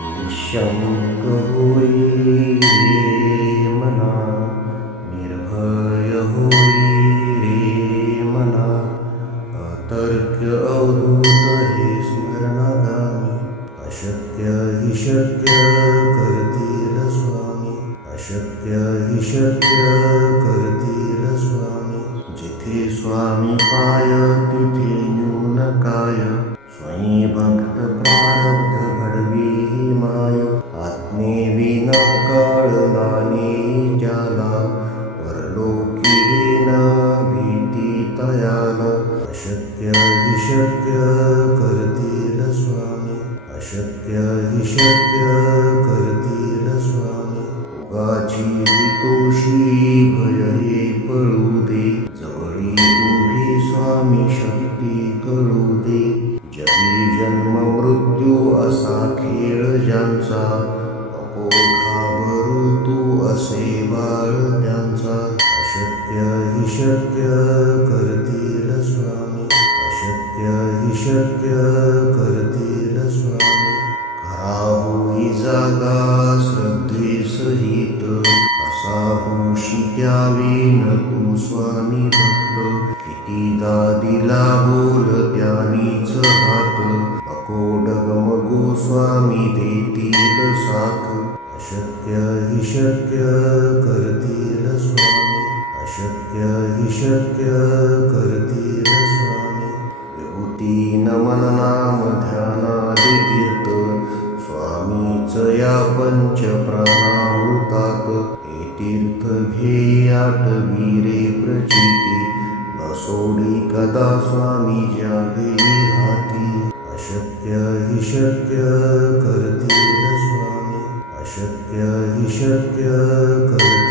निशंक होई रे मना, निर्भय होई रे मना, अतर्क्य अवधूत हे स्मरणगामी, अशक्य हि शक्य करतील स्वामी, अशक्य हि शक्य करतील स्वामी. जिथे स्वामी पाय तिथे न्यून काय, स्वयं भक्त प्रारब्ध घडवी ही माय. आज्ञेविना कळणाने ज्याला, परलोकी न भीती तयाला. अशक्य हि शक्य करतील स्वामी, अशक्य हि शक्य करतील स्वामी. उगाची हितोषी भय हे पळू दे, जवळी उभी स्वामी शक्ती कळू दे. जगी जन्म मृत्यू असा खेळ ज्यांचा, नको घाबरू तू असे बाळ त्यांचा. अशक्य हि शक्य करतील स्वामी, अशक्य हि शक्य करतील स्वामी. खरा होई जागा श्रद्धे सहित, असा होशी द्यावी न तू स्वामी भक्त. कितीदा दिला बोल त्यानीच हात, नको डगमगू स्वामी देतील साथ. अशक्य हि शक्य करतील स्वामी, अशक्य हि शक्य करतील स्वामी. विभूती नमन नाम ध्यानादि तीर्थ, स्वामीच या पंच प्राणामृतात. हे तीर्थ घे आठवी रे प्रचिती, न सोडी कदा स्वामी ज्या घेई हाती. अशक्य हि शक्य करतील स्वामी, अशक्य हि शक्य करतील